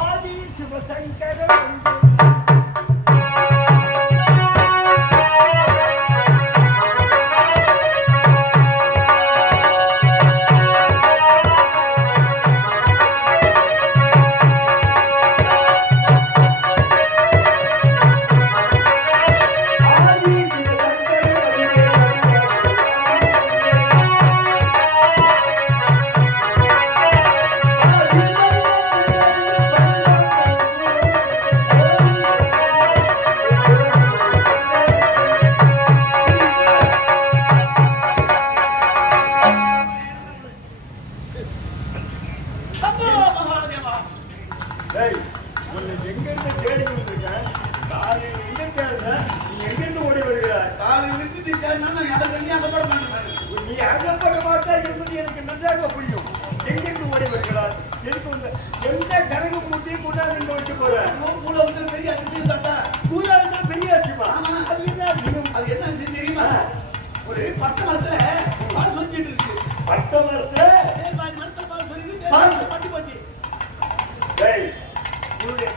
ஆதி சிவசங்கரன்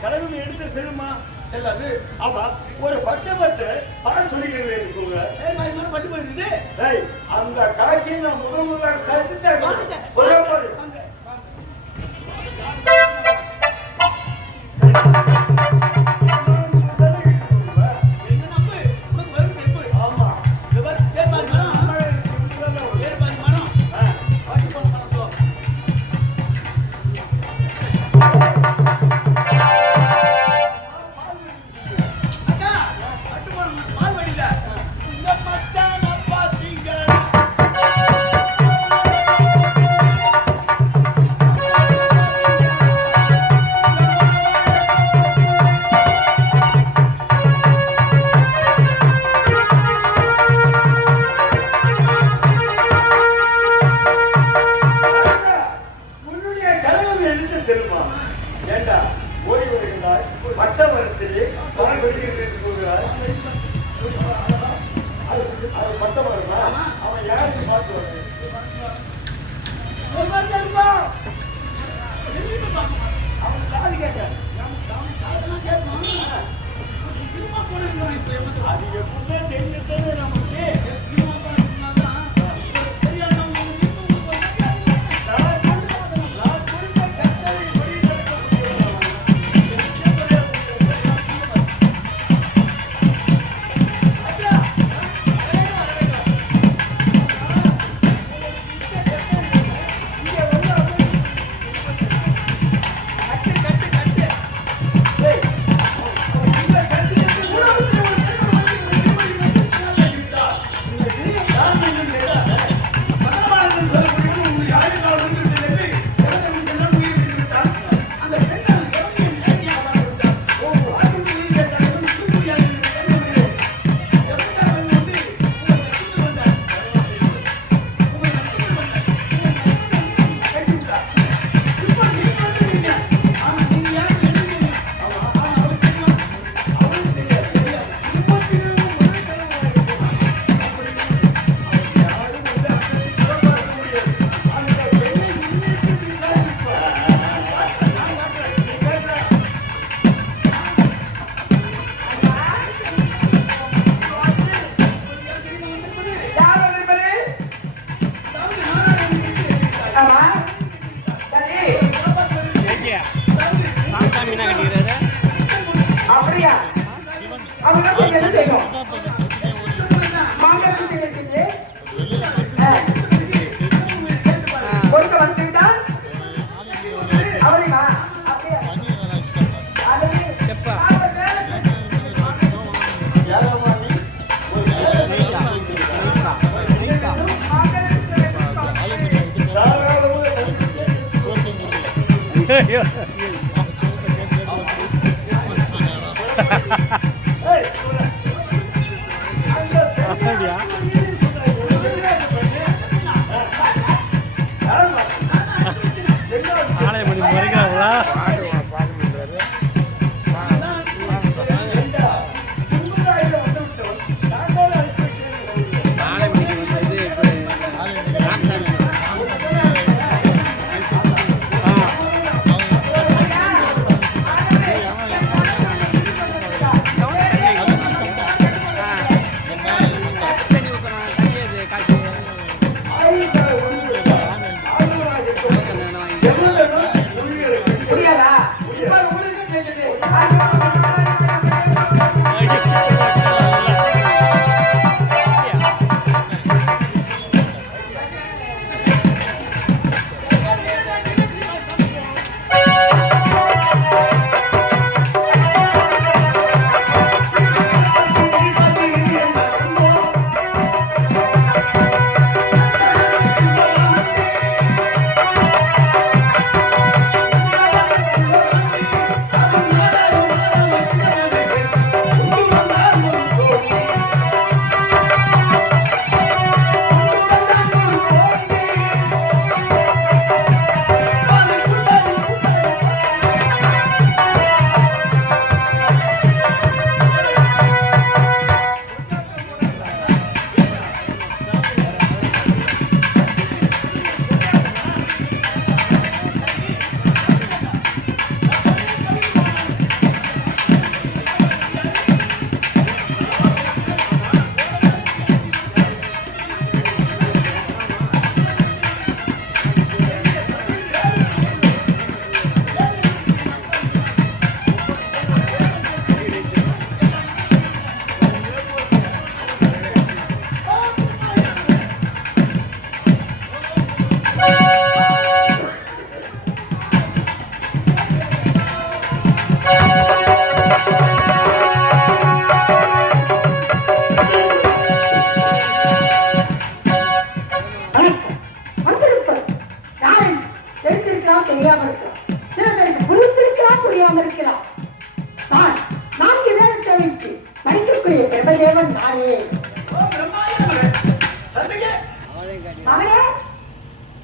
கடவுள் எடுத்த செல்லுமா செல்லாது. ஆமா, ஒரு பட்டமரத்தை பால் சொல்லிக்கிறது பட்டு போயிருக்குது. அந்த காட்சியை நான் முதல் செய்யும் மாங்காய் இருக்குது கொடுக்க வந்துட்டால் அவரைமா அப்படியே ஆலயமணி மறைக்கிறாங்களா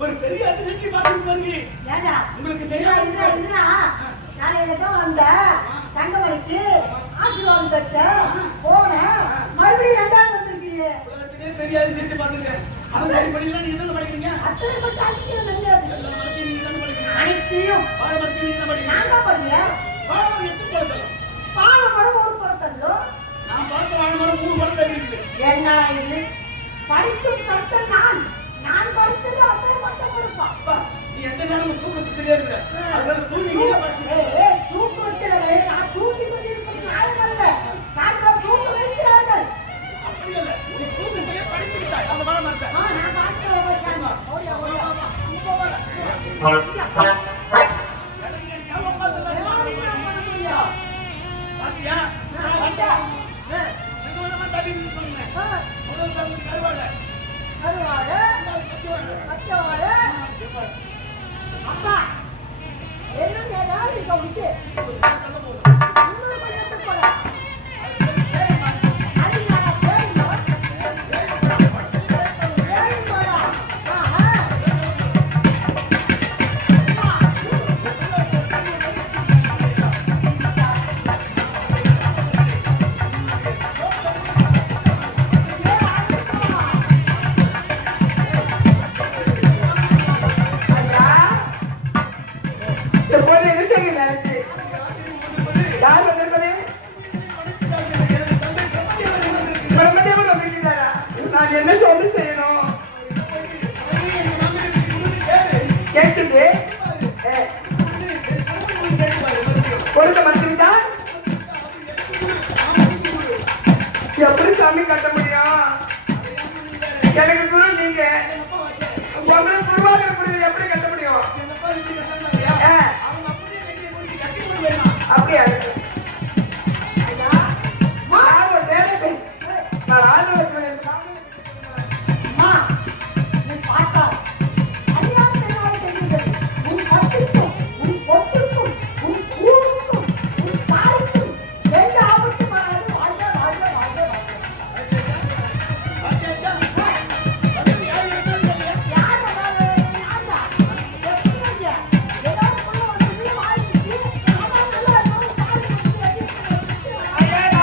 ஒரு பெரிய அதிசயத்தை பார்த்து வருகிறேன். உங்களுக்கு தெரியும் நான் ஏதோ அந்த தங்கமணிக்கு ஆசீர்வாதம் பெற்ற போன மறுபடியும் ரெண்டாவது வந்திருக்கீங்க. பெரிய அதிசயத்தை பார்த்துருக்கேன். அந்த அடிப்படையில் நீங்க என்ன படிக்கிறீங்க? அத்தனை மட்டும் அதிசயம் தெரியாது. எல்லா மரத்தையும் நீங்க என்ன படிக்கிறீங்க? அனைத்தையும் பாடமரத்தையும் நீங்க என்ன படிக்கிறீங்க? நான் தான் படிக்கிறேன். பாடமரம் எத்தனை பழத்தலாம்? பாடமரம் ஒரு பழத்தல்லோ. நான் பார்த்த பாடமரம் 3 பழத்தல் இருக்குது. என்ன இது? படிக்கும் கருத்த நான் படித்தது அத்தனை மட்டும் கொடுப்பா. நீ எந்த நேரமும் தூக்கத்துக்கு தெரியாது. அதனால தூங்கிட்டே படிக்கிறேன். தூக்கத்திலே நான் தூக்கி கொண்டிருப்பது நியாயமல்ல. காட்டுல தூக்க வைக்கிறார்கள். அப்படி இல்ல. நீ தூக்கத்திலே படிச்சுட்டாய். அந்த பாடமரத்தை. நான் பார்த்து வச்சாங்க. ஓடியா. இங்க போவல. பாத்தியா? நான் வந்தா. நம்ம தடி நிக்கணுமே. முதல்ல வந்து கருவாடு. கச்சவாடு. அப்பா என்ன ஏதாவது இருக்க உனக்கு? இன்னொரு பையன் போல. அது நான் பேய்மா. பேய்மா. ஆஹா. என்ன சொல்லி செய்யணும் கேட்டுட்டு கொடுக்க மாட்டீங்களா? எப்படி சாமி கட்ட முடியும்? எனக்கு குரு நீங்க. உங்களுக்கு குருவாக எப்படி எப்படி கட்ட முடியும்? அப்படியா? நான் ஒரு வேலை பெண். நான் ஆதரவு அம்மா, நீ பார்த்தால் அறியாமல் எல்லாம் தெரிகிறது. உன் பட்டுக்கும், உன் பொட்டுக்கும், உன் பூவுக்கும், உன் தாய்க்கும் எந்த ஆபத்தும் வராது. வாழ்க, வாழ்க, வாழ்க, வாழ்க. யார் வராது? யார்டா? எப்படி வந்தீங்க? எல்லாரும் உள்ள வந்து வாங்கிட்டு, ஆனா நல்லா இருக்கும், தாலி கட்டி அடிச்சு.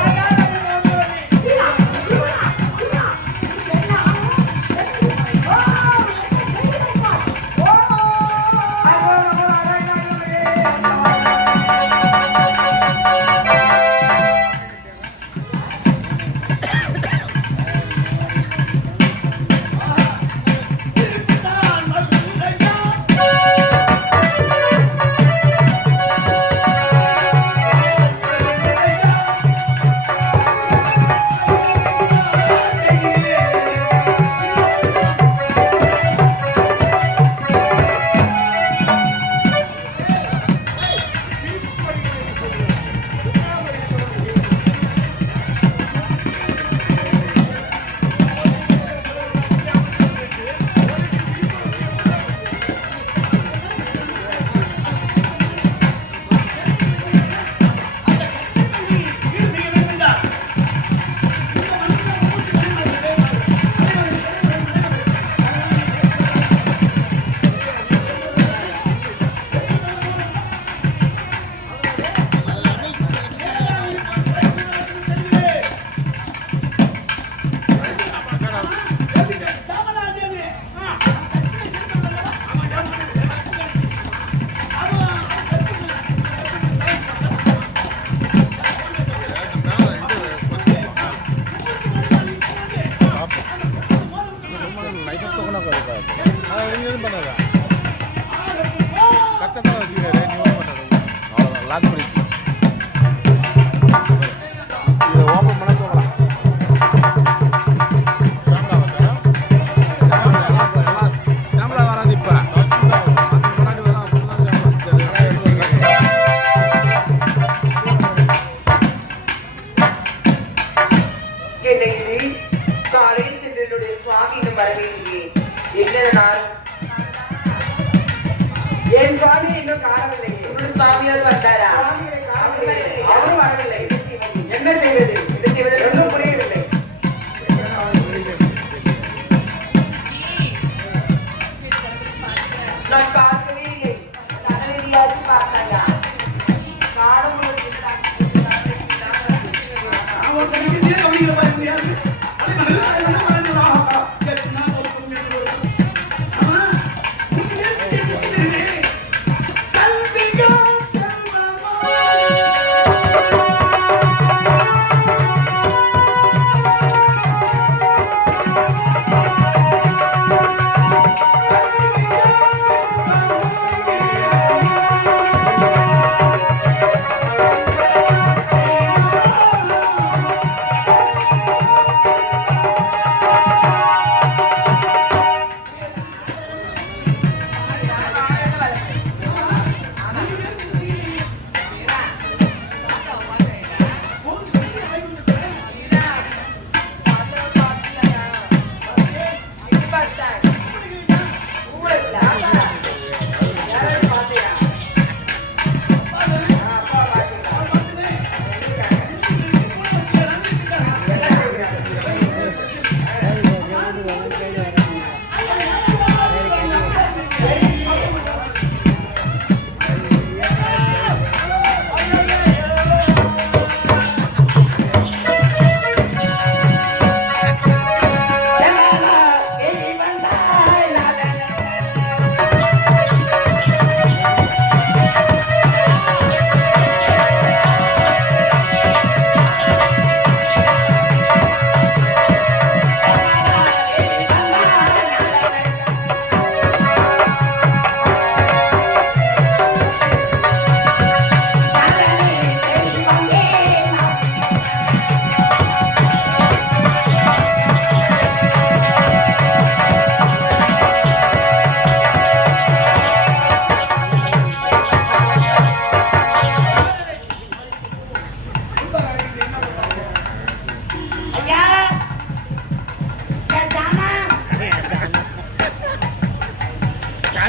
லாக் பண்ணிச்சு இதை ஓப்பன் பண்ண போகலாம் கேமரா வராது இப்போ முன்னாடி காலையில் சென்றனுடைய சுவாமி இன்னும் வரவில்லையே என்ன நாள் என் சுவாமி இன்னும் காணவில்லை என்னுடைய சுவாமியார் வந்தாரா அவரும் வரவில்லை என்ன செய்வது இது செய்வது ஒன்றும் புரியவில்லை நான் பார்க்கவே இல்லை கனவியாச்சு பார்த்தாயா காலம்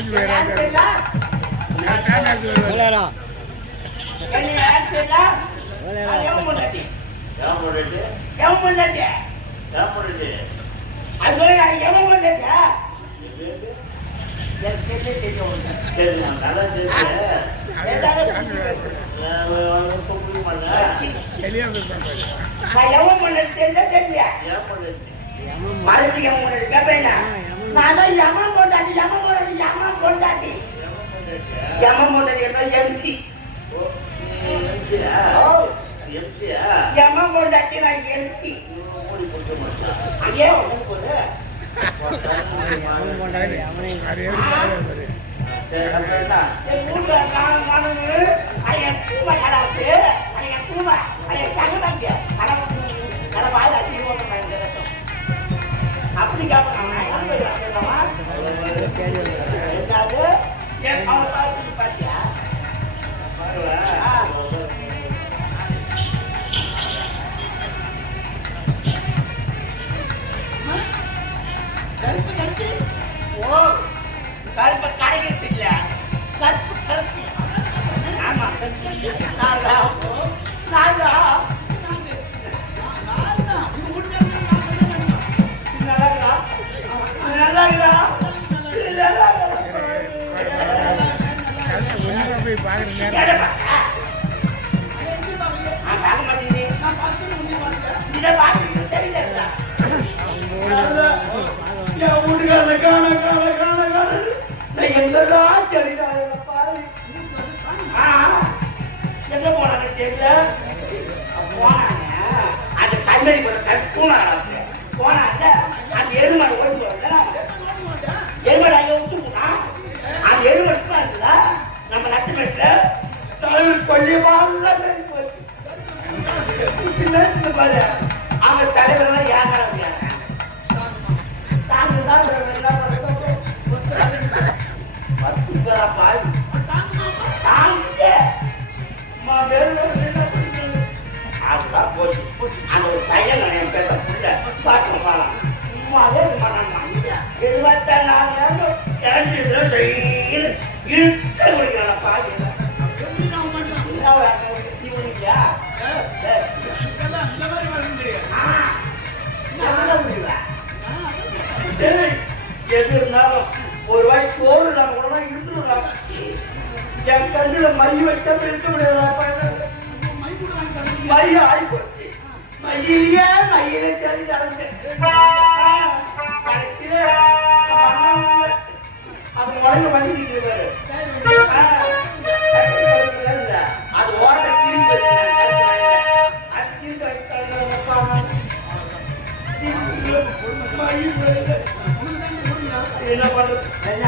யார் தெரியல? வேலையாரா என்ன யார் தெரியல? அது எவன் பொண்டாட்டி? ஏன் போடுறது எவன் பொண்டாட்டி? ஏன் போடுறது அது வேற எவன் பொண்டாட்டியா? எனக்கு தெரியும் உனக்கு. சரி நான் நல்லா தெரிஞ்சேன் ஏதாவது புரிஞ்சு பேசு. புரிய மாட்டேன் நான் எவன் பொண்டாட்டி தெரிஞ்சா தெரியலையா? ஏன் போடுறது மறுபடியும் எவன் பொண்டாட்டி கேட்பேன். நான் தான் யமன் பொண்டாட்டி யமன் பொண்டாட்டி யமன் பொண்டாட்டி யமன் பொண்டாட்டி என்றால் எம்சி. எம்சியா எம்சியா யமன் பொண்டாட்டி நான் எம்சி. மூடி கொடுக்க மாட்டேன் அங்கே ஒன்று போது சரி அப்புறம் என்ன மூணு காணும் ஐயன் பூவை கடாசு ஐயன் பூவை ஐயன் சங்கடாங்க அதை வாயில் அசிங்கம் அப்படி கேட்பேன் என்னது என் அவன் பார்த்து பார்த்தியா கருப்பு கருப்பு ஓ கருப்பு கடைக்கிறது இல்ல கருப்பு கருப்பு ஆமா நாலா எங்க போனாங்க தெரியல போனாங்க அந்த கண்ணடி போனாங்க அந்த எருமாடு ஓடி எருமாடு அங்கே விட்டு போனா அந்த எருமாடு இருக்குதா நம்ம நட்டு மேட்ல தலைவர் கொள்ளியமால பாரு அவங்க தலைவரெல்லாம் ஏன் முடியாது எது இருந்தாலும் ஒரு வாய் சோறு இல்லாம கூட இருந்துடலாம் என் கண்ணுல மை வைக்காம இருக்க முடியாது மை ஆகி போச்சு மையிலேயே மையில தேடி நடந்தேன் அவங்க உடம்பு வண்டி அது ஓர என்ன பண்றது என்ன என்ன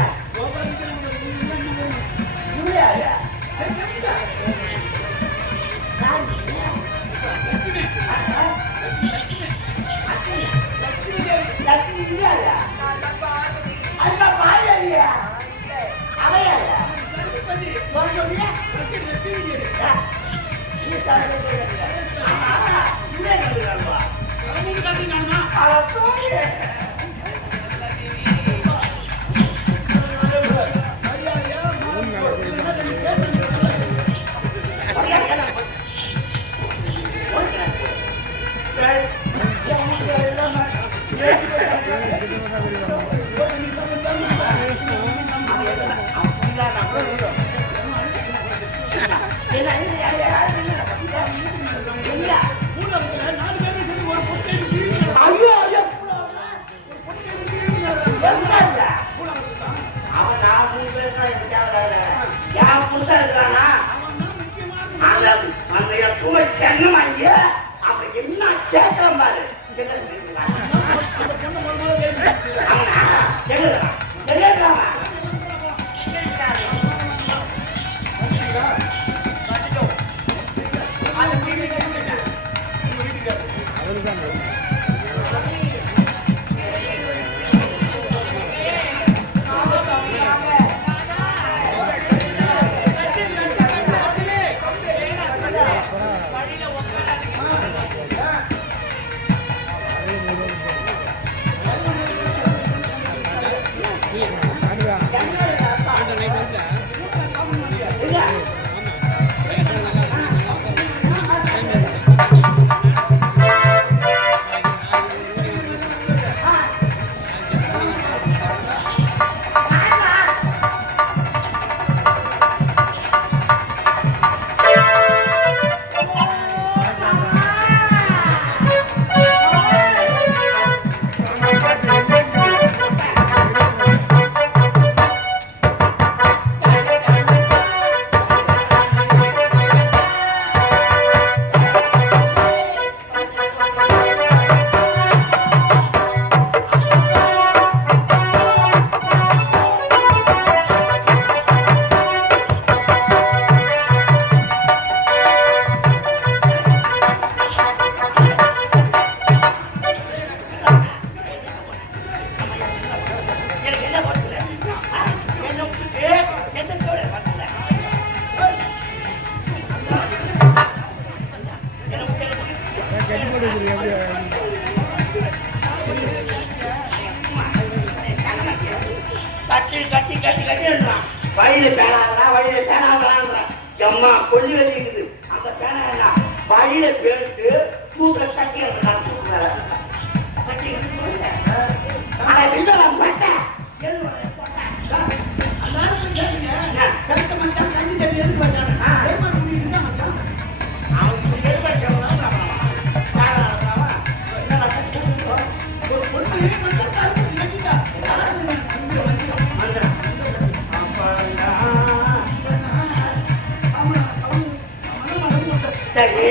கேட்கலாம் பாரு கட்டி கட்டி கட்டிடுறான். வழியில பேனாடுறான், வழியில பேனாடுறான்றான். எம்மா கொல்லி வெளியுது. அந்த பேனா என்ன வழியில பேருக்கு தூக்க கட்டி கட்டி ஆனா நான் பார்த்தேன் சரி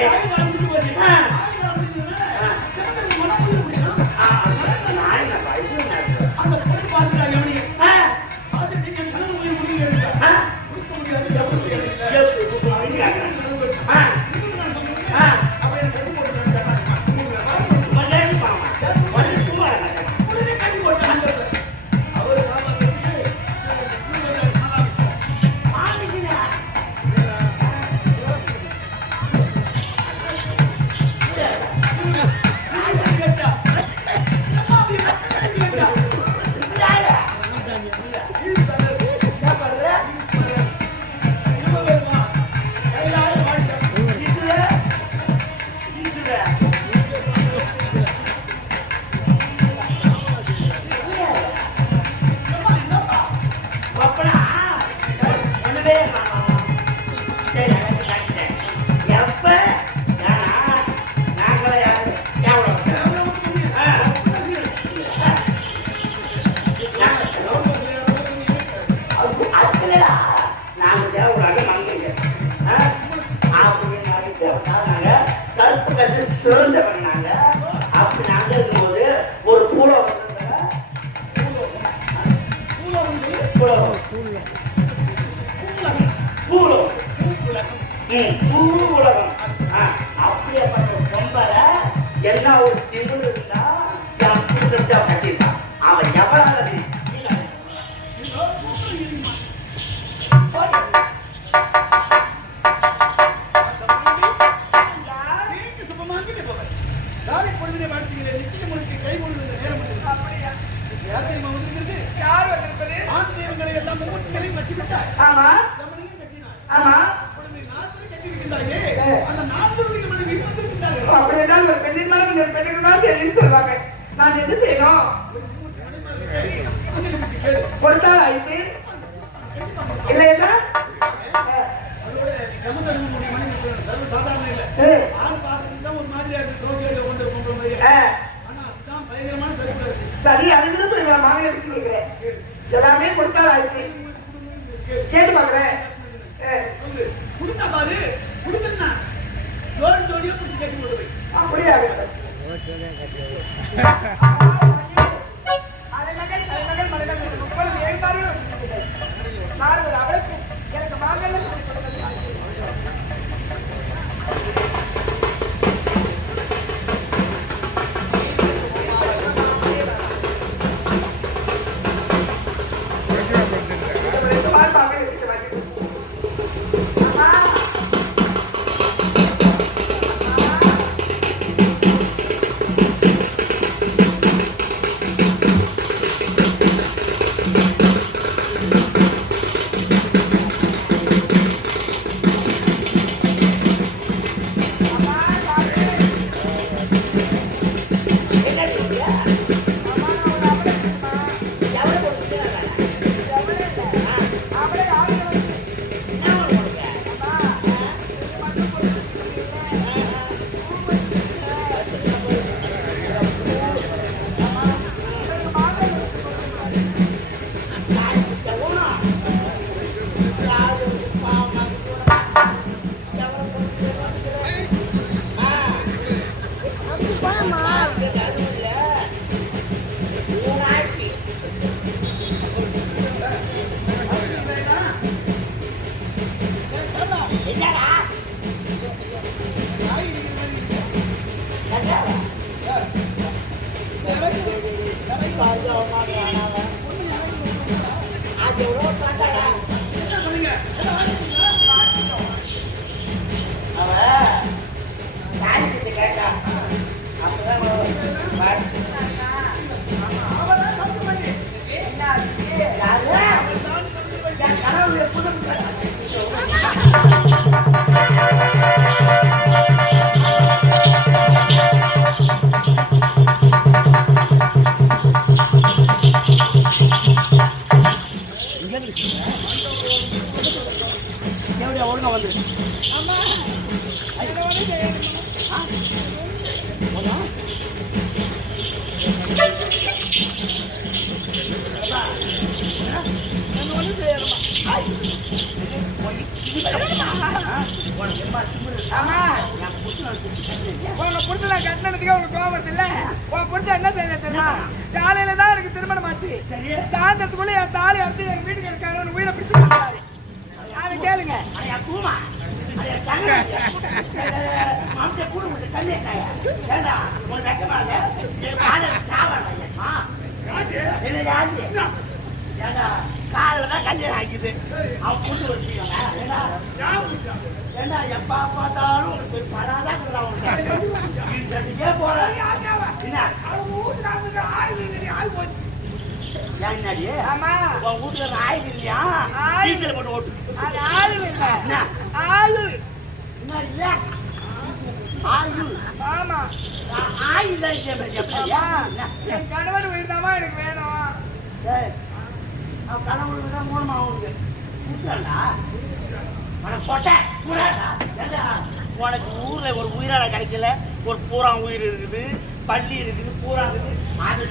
சுரண்ட பண்ணாங்க. அப்படி நாங்க இருக்கும்போது ஒரு பூலம் பூலகம் அப்படியேப்பட்ட பொம்பல என்ன ஒரு திமிழ் இருந்தா கட்டிருப்பான். அவன் எவ்வளவு நான் என்ன செய்யணும்? கொடுத்தால் ஆயிட்டு இல்லையா? சரி அதுக்கு மாமியை பிடிச்சு கேட்கிறேன். எல்லாமே கொடுத்தால் ஆயிடுச்சு. கேட்டு பாக்குறேன். அப்படியே ஆமா உங்க புடிச்சல கட்டினதுக்கு உனக்கு கோவம் வருது இல்ல உன் புடிச்ச என்ன செய்ய தெரியுமா காலையில தான் எனக்கு திருமணம் ஆச்சு சரி. சாயந்தரத்துக்குள்ள என் தாலி அப்படி எங்க வீட்டுக்கு இருக்காங்க உயிரை பிடிச்சு கொடுத்தாரு அதை கேளுங்க அடையா கூமா அடையா சங்க மாம்சே கூட உங்களுக்கு கண்ணே காயா ஏண்டா உன் வெக்கமால கால சாவடா என்ன யாரு ஏண்டா கால்ல தான் கல்யாணம் ஆகிது அவன் புட்டு வச்சிருக்காங்க ஏண்டா எப்பா பார்த்தாலும் ஒரு படாதான் இருக்கிறான் போற என்ன என்னடி ஆமா உன் வீட்டுல ஆயில் இல்லையா டீசல் போட்டு ஓட்டு அது ஆளு இல்ல என்ன ஆளு என்ன இல்ல ஆயில் ஆமா ஆயில் தான் ஆமா. என் கணவன் உயிர்தாமா எனக்கு வேணும் அவன் கணவனுக்கு தான் மூலமா அவனுக்கு கூட்டாண்டா உனக்கு கொட்டை கூடாடா ஏண்டா உனக்கு ஊர்ல ஒரு உயிராட கிடைக்கல ஒரு பூரா உயிர் இருக்குது பள்ளி இருக்குது பூரா இருக்குது அது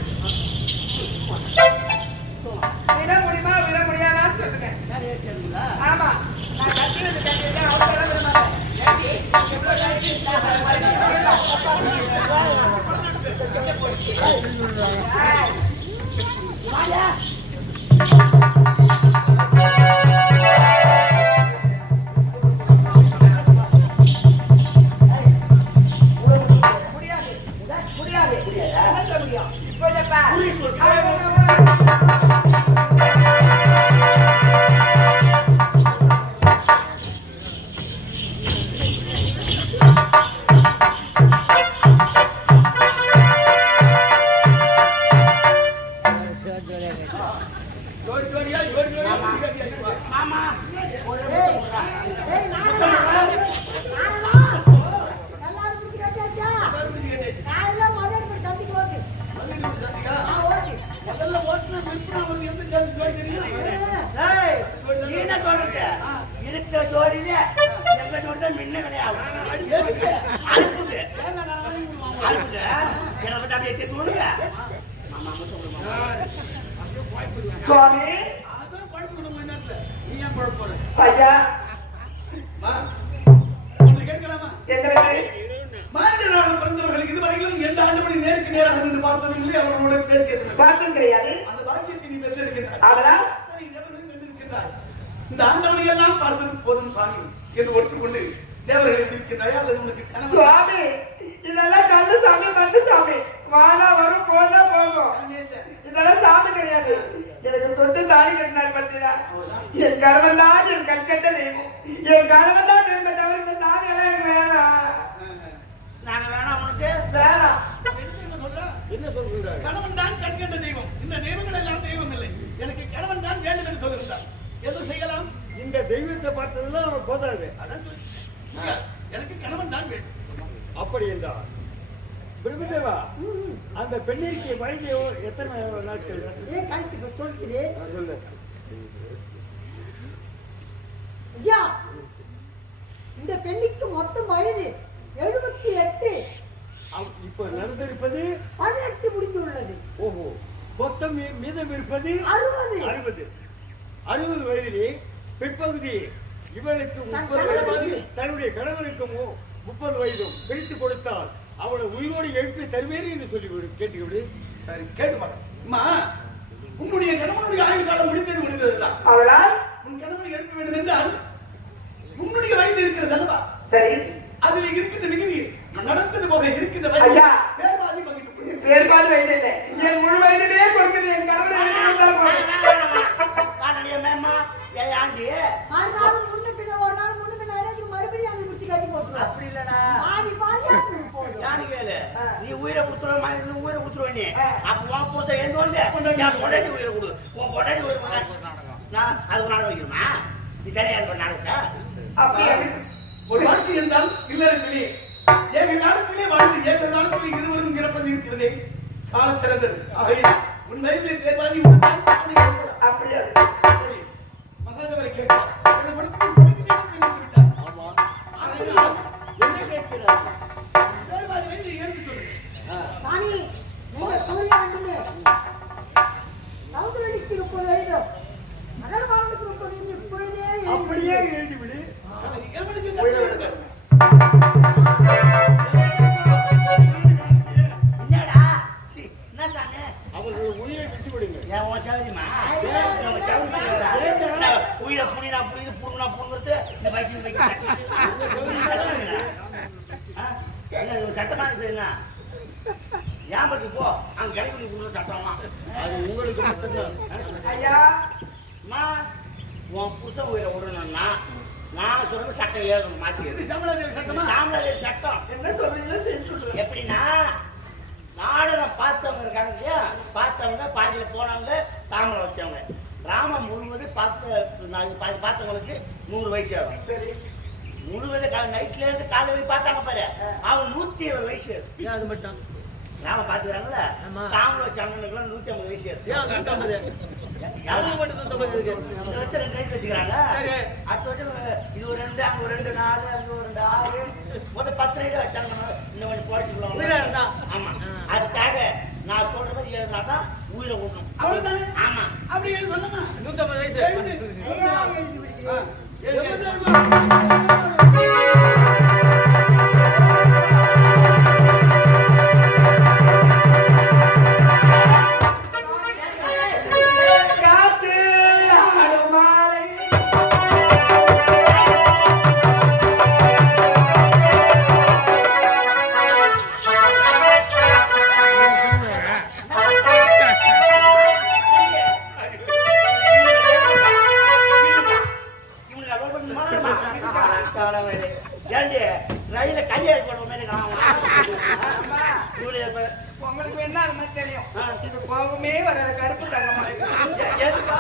விட முடியுமா விட முடியாதான்னு சொல்லுங்க நிறைய தெரியுங்களா ஆமா நான் கட்டினது கட்டிட்டு அவங்க விட மாட்டேன் வாயா முடியாது முடியாது என்ன சொல்ல முடியும் இப்போ இல்லப்பா புரிய சொல்லு. ஜோடி ஜோடியா ஜோடி ஜோடியா மாமா ஒரு நல்லா சுத்தியாச்சா காலையில மதியம் இப்படி சந்திக்கு ஓட்டு ஓட்டு முதல்ல ஓட்டுன விற்பனை அவனுக்கு எந்த ஜாதி ஜோடி தெரியும் ஏய், நீ என்ன சொல்றது? இருக்கிற ஜோடியில எங்க ஜோடி தான் மின்ன கிடையாது. அனுப்புது. அனுப்புது. என்னை பத்தி அப்படியே திருப்பி விடுங்க. மாமா, மட்டும் விடு மாமா. சுவாமி அதான் குழப்பம் நம்ம நேரத்துல நீ ஏன் குழப்பம் போற? ஐயா மா, ஒன்று கேட்கலாமா? எங்களுக்கு மாநிலராக பிறந்தவர்கள் இதுவரையிலும் எந்த ஆண்டுபடி நேருக்கு நேராக நின்று பார்த்ததில்லை அவர்களோட பேசியது பார்த்தம் கிடையாது அந்த பாக்கியத்தை நீ பெற்றிருக்கிறாய் அதனால் அத்தனை தேவர்களையும் வென்றிருக்கிறாய். இந்த ஆண்டவனையெல்லாம் பார்த்தது போதும் சாமி என்று ஒற்றுக்கொண்டு தேவர்கள் இருக்கின்றாயா அல்லது உனக்கு கனவு சுவாமி இதெல்லாம் கண்டு சாமி வந்து சாமி வானா வரும் போனா போகும் இதெல்லாம் சாமி கிடையாது எனக்கு சொட்டு தாலி கட்டினார் பத்தியா என் கணவன் தான் என் கற்கட்ட தெய்வம் என் கணவன் தான் திரும்ப தவிர இந்த சாமி எல்லாம் எனக்கு வேணாம் நாங்க வேணாம் உனக்கு? வேணாம் என்ன சொல்கிறார்? கணவன் தான் கண்கண்ட தெய்வம். இந்த தெய்வங்கள் எல்லாம் தெய்வம் இல்லை. எனக்கு கணவன் தான் வேண்டும் என்று சொல்கிறார். என்ன செய்யலாம்? இந்த தெய்வத்தை பார்த்ததுல அவன் போதாது. அதான் சொல்லு. எனக்கு கணவன் தான் வேண்டும். அப்படி என்றார் பிரபுதேவா, அந்த பெண்ணிற்கு வயது எத்தனை நாட்கள்? ஏன் கழுத்துக்கு சொல்கிறேன் நான் சொல்லு. ஐயா இந்த பெண்ணுக்கு மொத்தம் வயது 78 இப்ப நடந்திருப்பது 18 முடிந்துள்ளது ஓஹோ, மொத்தம் மீதம் இருப்பது 60 60 வயதிலே பிற்பகுதி இவளுக்கு 30 வயது, தன்னுடைய கணவனுக்கு 30 வயதும் பிரித்து கொடுத்தால் அவளை உயிரோடு எழுப்பி தருவேன் என்று சொல்லி கேட்டுவிடு. சரி, கேட்டு பாருங்க. அம்மா, உன்னுடைய கணவனுடைய ஆயுள் காலம் முடிந்தது முடிந்ததுதான். அதனால் உன் கணவனை எழுப்ப வேண்டும் என்றால் உன்னுடைய வயது இருக்கிறது அல்லவா? சரி அதில் இருக்கின்ற மிகுதி நடந்தது போக இருக்கின்ற வயது ஐயா. வேறுபாதி பகிர்ந்து கொள். வேறுபாடு வயது இல்லை என் முழு வயதுமே கொடுக்குது என் கணவன் வாடகைய மேம்மா, ஏய் ஆண்டி, மறுநாள் முன்ன பின்ன ஒரு நாள் முன்ன பின்ன அடைஞ்சு மறுபடியும் அங்கே குத்தி கட்டி போட்டுருவோம் அப்படி இல்லடா. பாதி பாதியா போதும் யாரு கேளு? நீ உயிரை கொடுத்துருவ மாதிரி நீ உயிரை கொடுத்துருவ நீ. அப்ப உன் பூசை எங்க வந்து என் பொண்டாட்டி உயிரை கொடு. உன் பொண்டாட்டி உயிரை கொடு. நான் அது நாடகம் வைக்கணுமா? நீ தெரியாது ஒரு நாடகத்தை. அப்படியே ஒரு வாழ்க்கை என்றால் இல்லறத்திலே ஏக காலத்திலே வாழ்ந்து ஏக காலத்திலே இருவரும் இறப்பது இருக்கிறதே சால சிறந்தது. ஆகையால் உன் வயதிலே பேர்வாதி உண்டால் அவனை ஏற்படும். அப்படியே சரி, மகாதேவரை கேட்டார். இதை படித்து விட்டார். ஆகையால் என்ன கேட்கிறார்? பேர்வாதி வயதை எடுத்து சொல்லு. சாமி நீங்க கூறிய அவர்கள் உயிரை விட்டு விடுங்கள். ஏன் உன் சௌரியமா? நம்ம சௌரியமா? உயிரை புடினா புரியுது, புடுங்கினா புடுங்கிறது, இந்த பைக்கில் சட்டமா இருக்குது என்ன? ஞாபகத்துக்கு போ, அங்க கிடைக்கக்கூடிய கொடுக்குற சட்டம்லாம் அது உங்களுக்கு மட்டும்தான். ஐயா அம்மா, உன் புருஷன் உயிரை விடணும்னா நான் சொல்றது சட்டம் எழுதணும் மாத்தி சாமலாதேவி சட்டமா? சாமலாதேவி சட்டம் என்ன சொல்றீங்களோ செஞ்சு சொல்றேன். எப்படின்னா நாடகம் பார்த்தவங்க இருக்காங்க இல்லையா, பார்த்தவங்க பாதியில் போனவங்க தாமரை வச்சவங்க. ராம முழுவது பார்த்தவங்களுக்கு 100 வயசு ஆகும். சரி முழுவது நைட்ல இருந்து காலை வரை பார்த்தாங்க பாரு, அவங்க 120 வயசு. ஏன் அது மட்டும் ராம பாத்துக்கிறாங்கல்ல, தாமரை வச்ச அண்ணனுக்குலாம் 150 வயசு. இதை வச்சு 2 வயசு வச்சுக்கிறாங்க. அடுத்த வச்சு இது ஒரு 2, அங்க ஒரு 2, 4, அங்க ஒரு 2, 6, மொத்தம் 10 நைட்டு வச்சாங்க. இன்னும் கொஞ்சம் போயிடுச்சுக்கலாம். ஆமா, அதுக்காக நான் சொல்ற மாதிரி எழுதினா தான் உயிரை விடணும். அவ்வளவுதானே? ஆமா, அப்படி எழுதி சொல்லமா? 150 வயசு ஐயா எழுதி விடுகிறேன். காத்து ஆடும் மாலை இவனுக்கு அவ்வளவு பண்ணுமா? ஏண்டி ரயில கையை போடுற மாதிரி உங்களுக்கு என்ன அது மாதிரி தெரியும். இது கோபமே வர கருப்பு தங்கமா எதுக்கா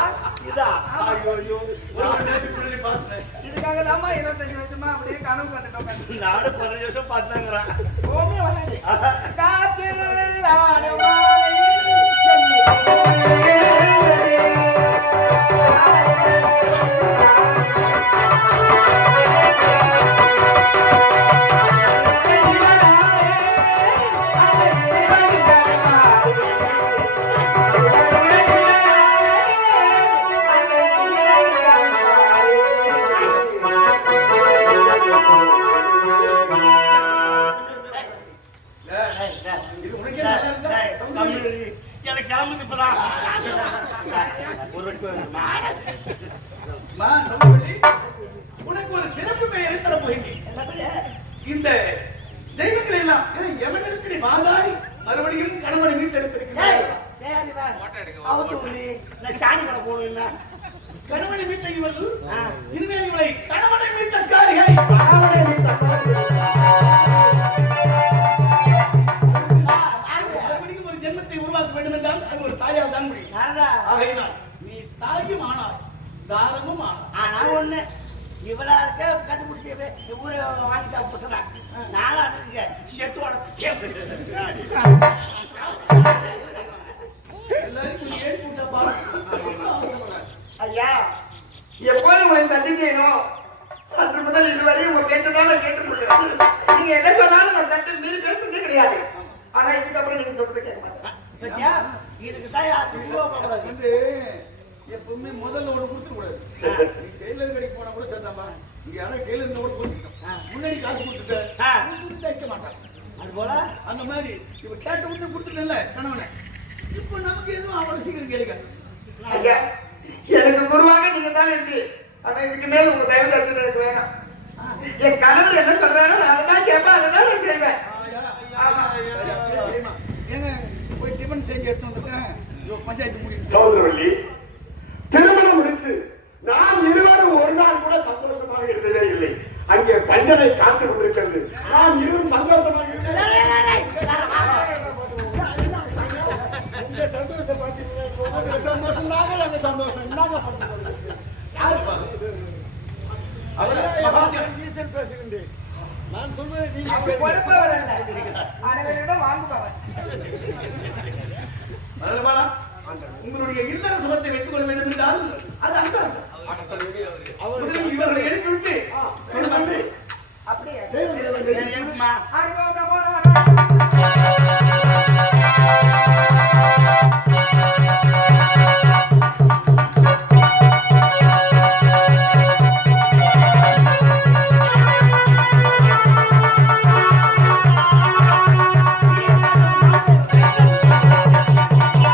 இதா? ஐயோ ஐயோ, இதுக்காக தாமா 25 வருஷமா அப்படியே கனவு கண்டுட்டோம். நாடு 15 வருஷம் பார்த்தாங்கிறான். கோபமே வராது. காத்து ஆடும் மாலை எனக்கு கிளம்புது இப்பதான். ஒரு அம்மா, சொல்லுபடி, உனக்கு ஒரு சிறப்பு பெயரை தர போகிறேன். இந்த தெய்வங்கள் எல்லாம் எவனிடத்தில் நீ வாதாடி மறுபடியும் கணவனை மீட்டெடுத்திருக்கிறாய். சாணி கடை போகணும். கணவனை மீட்ட இவர்கள் இனிமேல் இவளை கணவனை மீட்ட காரிகை. மறுபடியும் ஒரு ஜென்மத்தை உருவாக்க வேண்டும் என்றால் அது ஒரு தாயால் தான் முடியும். ஆகையினால் நீ தாயும் ஆனார், தாரமும் ஆனார். ஆனா ஒண்ணு, இவளா இருக்க கண்டுபிடிச்சி ஊரை வாங்கிட்டா புசனா நானும் அதுக்கு செத்தோட எல்லாரும் நீ ஏறி கூட்ட பாரு. ஐயா எப்போது உங்களை சந்திக்கணும் அன்று முதல் இதுவரை உங்க பேச்சதால கேட்டுக்கொள்கிறேன். நீங்க என்ன சொன்னாலும் நான் தட்டு மீறி பேசுறதே கிடையாது. ஆனா இதுக்கப்புறம் நீங்க சொல்றது கேட்க மாட்டேன். இதுக்கு தான் யாருக்கு உருவாக்கக்கூடாது. வந்து எப்பவுமே முதல்ல ஒண்ணு கொடுத்துட கூடாது. டெய்லர் கடைக்கு போனா கூட சொன்னாமா, இங்க யாரும் டெய்லர் இருந்தா கூட கொடுத்துட்டோம். முன்னாடி காசு கொடுத்துட்டு தைக்க மாட்டான். அது போல அந்த மாதிரி இப்ப கேட்ட உடனே கொடுத்துட்டல கணவனை. இப்ப நமக்கு எதுவும் அவ்வளவு சீக்கிரம் கிடைக்காது. ஐயா எனக்கு குருவாக நீங்க தான் இருக்கு. ஆனா இதுக்கு மேல உங்க தயவு தச்சு எனக்கு வேணாம். என் கணவர் என்ன சொல்றாரோ நான் அதை தான் கேட்பேன், அதை தான் நான் செய்வேன். ஏங்க போய் டிஃபன் செஞ்சு எடுத்து வந்துட்டேன். பஞ்சாயத்து முடியும். சகோதரவள்ளி, திருமணம் முடித்து நாம் இருவரும் ஒரு நாள் கூட சந்தோஷமாக இருந்ததே இல்லை. அங்கே பஞ்சனை காத்து கொண்டிருக்கிறது. நாம் இருவரும் சந்தோஷமாக இருந்ததே சந்தோஷம் பார்த்தீங்கன்னா சந்தோஷம் நாங்கள் அந்த சந்தோஷம் நாங்க பேசுகின்றேன். நான் சொல்வதை நீங்க அப்படி கொடுப்பவர் அல்ல, அனைவரிடம் வாங்குபவர். மரபாலா, உங்களுடைய இல்லற சுகத்தை வைத்துக் கொள்ள வேண்டும் என்றால் அது அந்த இவர்களை எழுப்பிவிட்டு அப்படியே எழுப்புமா? அறிவோம் நமோ நாராயண. ஆ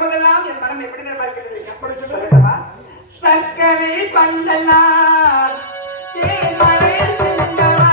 வரும்போதெல்லாம் என் மனம் எப்படி பார்க்கிறது? எப்படி சொல்லுங்கப்பா? சக்கரை பந்தலால் தேன்மழை சிந்தவா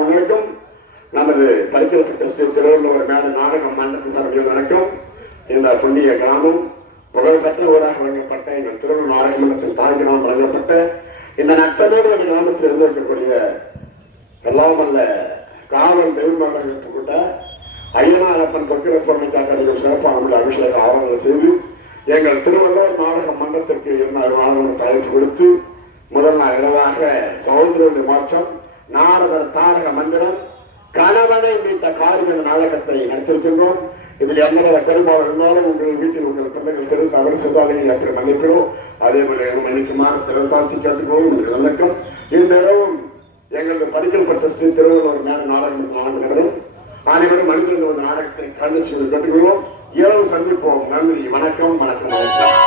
உங்களுக்கும் நமது பரிசீலிக்கப்பட்ட ஸ்ரீ திருவள்ளுவர் மேல நாடகம் மண்டபம் சார்பில் வணக்கம். இந்த புண்ணிய கிராமம் புகழ்பெற்ற ஊராக வழங்கப்பட்ட இந்த திருவள்ளுவர் நாடக மன்றத்தின் தாய்கிராமம் வழங்கப்பட்ட இந்த நட்பனோடு இந்த கிராமத்தில் இருந்திருக்கக்கூடிய எல்லாம் அல்ல காவல் தெய்வமாக கொண்ட ஐயனாரப்பன் தொக்கிர பொருளுக்காக சிறப்பான அபிஷேக ஆவணங்கள் செய்து எங்கள் திருவள்ளுவர் நாடக மன்றத்திற்கு 2 நாடகம் அழைப்பு கொடுத்து முதல் நாள் இரவாக சகோதரருடைய மாற்றம் நாடக தாரக மந்திரம் கணவனை மீட்ட காரியம் நாடகத்தை நடத்திருக்கின்றோம். இதில் எந்தவித பெரும்பாலும் இருந்தாலும் உங்கள் வீட்டில் உங்கள் பிள்ளைகள் சிறு தவறு செய்தாலும் எப்படி மன்னிக்கிறோம் அதே போல மன்னிக்குமாறு சிறந்தாசி கேட்டுக்கொள்ளும் உங்களுக்கு வணக்கம். இந்த இரவும் எங்களது பரிசீலிக்கப்பட்ட ஸ்ரீ திருவள்ளுவர் மேல நாடகம் ஆரம்பிக்கிறோம். அனைவரும் மனிதர்கள் நாடகத்தை கண்டு செய்து கேட்டுக்கொள்வோம். இரவு சந்திப்போம். நன்றி. வணக்கம் வணக்கம் வணக்கம்.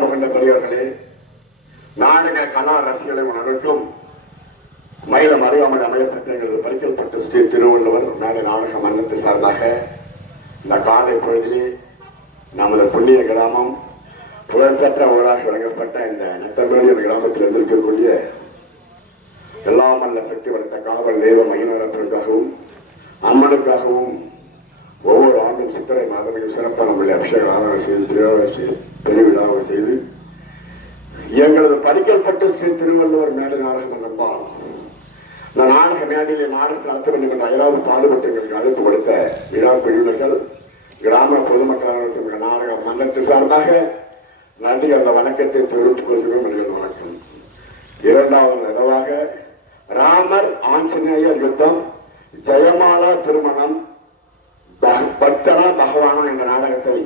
பேரன்பு கொண்ட பெரியவர்களே, நாடக கலா ரசிகளை உணர்வுக்கும் மயிலம் அருகாமல் அமையப்பட்ட எங்களது பரிசல்பட்டு ஸ்ரீ திருவள்ளுவர் மேலே நாடக மன்றத்தை சார்பாக இந்த காலை பொழுதிலே நமது புண்ணிய கிராமம் புகழ்பெற்ற ஊராக வழங்கப்பட்ட இந்த நெத்தமேலி கிராமத்தில் இருந்திருக்கக்கூடிய எல்லாம் அல்ல சக்தி வளர்த்த காவல் தெய்வ மையனத்திற்காகவும் அம்மனுக்காகவும் ஒவ்வொரு ஆண்டும் சித்திரை மாதங்களில் சிறப்பான முறையில் அபிஷேக செய்து திருவிழாவை செய்து எங்களது பரிக்கல்பட்டு ஸ்ரீ திருவள்ளுவர் மேடை நாடகம் மன்றம் இந்த நாடக மேடையிலே நாடகத்தில் நடத்த வேண்டும் என்ற அயலாவது பாடுபட்டு எங்களுக்கு அழைப்பு கொடுத்த விழா பிரிவினர்கள் கிராம பொதுமக்கள் நாடக மன்றத்தின் சார்பாக நன்றி அந்த வணக்கத்தை தெரிவித்துக் கொள்கிறோம் எங்கள் வணக்கம். இரண்டாவது நிலவாக ராமர் ஆஞ்சநேயர் யுத்தம், ஜெயமாலா திருமணம், பக்தரா பகவானா என்ற நாடகத்தை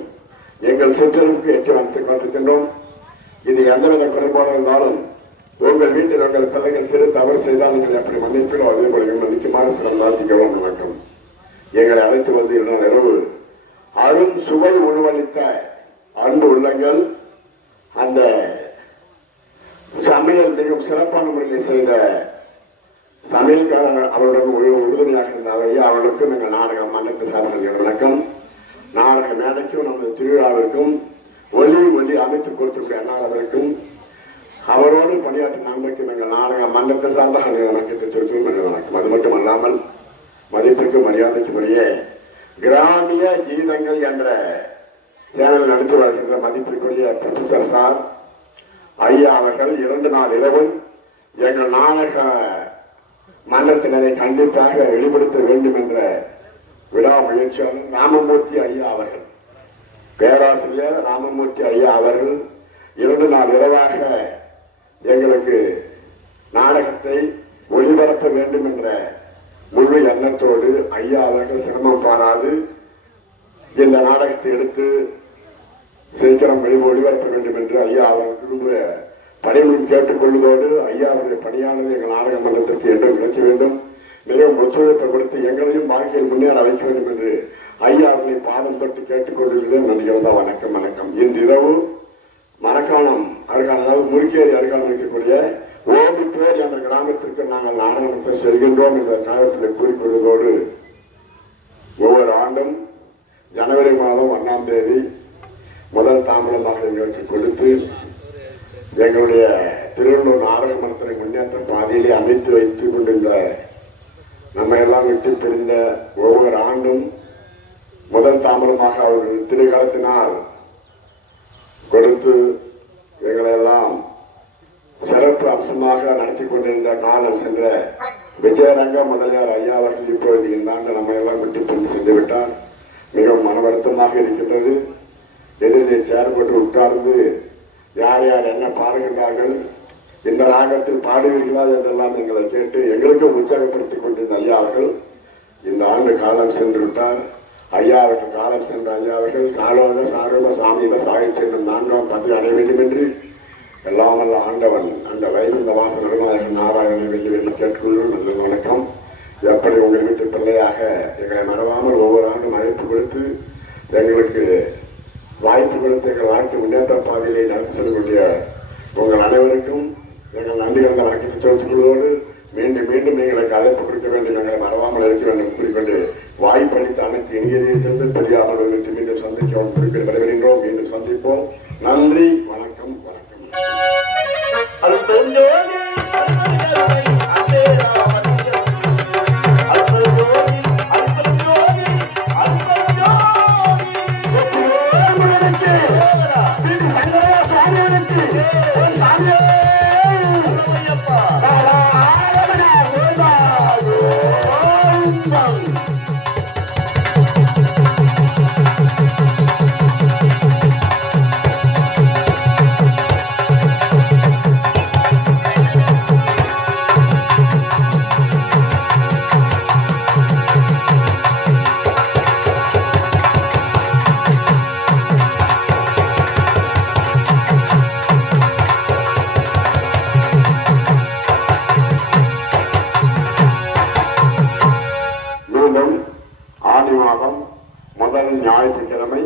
எங்கள் சிற்றருக்கு ஏற்றி வைத்துக் கொண்டிருக்கின்றோம். இது எந்தவித குறைபாடு இருந்தாலும் உங்கள் வீட்டில் உங்கள் பிள்ளைகள் சிறு தவறு செய்தால் நீங்கள் எப்படி மன்னிப்பீரோ அதே போல மன்னிக்குமாறு சிறந்தாதிக்கவும் வணக்கம். எங்களை அழைத்து வந்து இரவு அரும் சுவை உணவளித்த அன்பு உள்ளங்கள், அந்த சமையல் மிகவும் சிறப்பான முறையில் செய்த சமையல்காரர் அவருடன் உறுதுணையாக இருந்த ஐயா அவர்களுக்கும் எங்கள் நாடக மன்றத்து சார்பாக வணக்கம். நாடக மேடைக்கும் நமது திருவிழாவிற்கும் ஒலி அமைத்துக் கொடுத்திருக்கிற அண்ணாவர்களுக்கும் அவரோடு பணியாற்றும் நண்பருக்கும் எங்கள் நாடக மன்றத்தை சார்பாக வணக்கத்தை திருத்தும் எங்கள் வணக்கம். அது மட்டும் அல்லாமல் மதிப்பிற்கு மரியாதைக்குரிய கிராமிய கீதங்கள் என்ற சேனல் நடத்தி வருகின்ற மதிப்பிற்குரிய ப்ரொஃபசர் சார் ஐயா அவர்கள் 2 நாள் இரவும் எங்கள் நாடக மன்றத்தினரை கண்டிப்பாக வெளிப்படுத்த வேண்டும் என்ற விழா முயற்சியாளர் ராமமூர்த்தி ஐயா அவர்கள், பேராசிரியர் ராமமூர்த்தி ஐயா அவர்கள் 2 நாள் இரவாக எங்களுக்கு நாடகத்தை ஒளிபரப்ப வேண்டும் என்ற முழு எண்ணத்தோடு ஐயா அவர்கள் சிரமம் பாராது இந்த நாடகத்தை எடுத்து சீக்கிரம் ஒளிபரப்ப வேண்டும் என்று ஐயா அவர்களுக்கு பணிமுறை கேட்டுக் கொள்வதோடு ஐயா அவருடைய பணியானது எங்கள் நாடக மன்றத்திற்கு என்றும் கிடைக்க வேண்டும், மிகவும் ஒத்துழைப்பை கொடுத்து எங்களையும் வாழ்க்கையில் முன்னேற வைக்க வேண்டும் என்று ஐயா அவர்களை பாதம் தொட்டு கேட்டுக்கொண்டிருக்கிறேன். நன்றிகள் தான். வணக்கம் வணக்கம். இன்று இரவு மரக்காணம் அருகான, அதாவது முறுக்கேரி அருகாமல் இருக்கக்கூடிய ஓபிப்பேர் என்ற கிராமத்திற்கு நாங்கள் நாடகத்தை செல்கின்றோம் என்ற காலத்தில் கூறிக்கொள்வதோடு ஒவ்வொரு ஆண்டும் ஜனவரி மாதம் 1ஆம் தேதி முதல் தாம்பலமாக எங்களுக்கு கொடுத்து எங்களுடைய திருவள்ளூர் நாடக மன்றத்தினை முன்னேற்ற பாதையிலே அமைத்து வைத்துக் கொண்டிருந்த நம்ம எல்லாம் விட்டு பிரிந்த ஒவ்வொரு ஆண்டும் முதல் தாம்பலமாக அவர்கள் திருகாலத்தினால் கொடுத்து எங்களை எல்லாம் சிறப்பு அம்சமாக நடத்தி கொண்டிருந்த காலம் சென்ற விஜயரங்க முதலியார் ஐயா அவர்கள் இப்பொழுது இந்த ஆண்டு நம்ம எல்லாம் விட்டு பிரிந்து சென்று விட்டார். மிகவும் மன வருத்தமாக இருக்கின்றது. எதிரிலே செயற்பட்டு உட்கார்ந்து யார் யார் என்ன பாடுகின்றார்கள், இந்த ராகத்தில் பாடுவீர்களா என்றெல்லாம் எங்களை கேட்டு எங்களுக்கும் உற்சாகப்படுத்திக் கொண்டிருந்த ஐயா அவர்கள் இந்த ஆண்டு காலம் சென்று விட்டார். ஐயா அவர்கள் காலம் சென்ற ஐயா அவர்கள் சாரூப சாமியில சாகி சென்று 4ஆம் பதவி அடைய வேண்டும் என்று எல்லாம் வல்ல ஆண்டவன் அந்த வைகுந்த வாசன் நடுநாயகன் நாராயணனை வெள்ளி கேட்கொள்ளும். நல்ல வணக்கம். எப்படி உங்கள் வீட்டு பிள்ளையாக எங்களை மறவாமல் ஒவ்வொரு ஆண்டும் அழைப்பு கொடுத்து எங்களுக்கு வாய்ப்பு கொடுத்து எங்கள் வாழ்க்கை முன்னேற்ற பாதையிலே நடத்தி செல்லக்கூடிய உங்கள் அனைவருக்கும் எங்கள் நன்றிகள் வணக்கத்தை தெரிவித்துக் கொள்வதோடு மீண்டும் மீண்டும் எங்களுக்கு அழைப்பு கொடுக்க வேண்டும், எங்களை மறவாமல் இருக்க வேண்டும் கூறிக்கொண்டு வாய்ப்பளித்த அனைத்து இங்கிருந்து பெரியார்கள் மீண்டும் சந்திக்க குறிப்பிட வருகின்றோம். மீண்டும் சந்திப்போம். நன்றி. வணக்கம். வணக்கம். ஆடி மாதம் முதல் ஞாயிற்றுக்கிழமை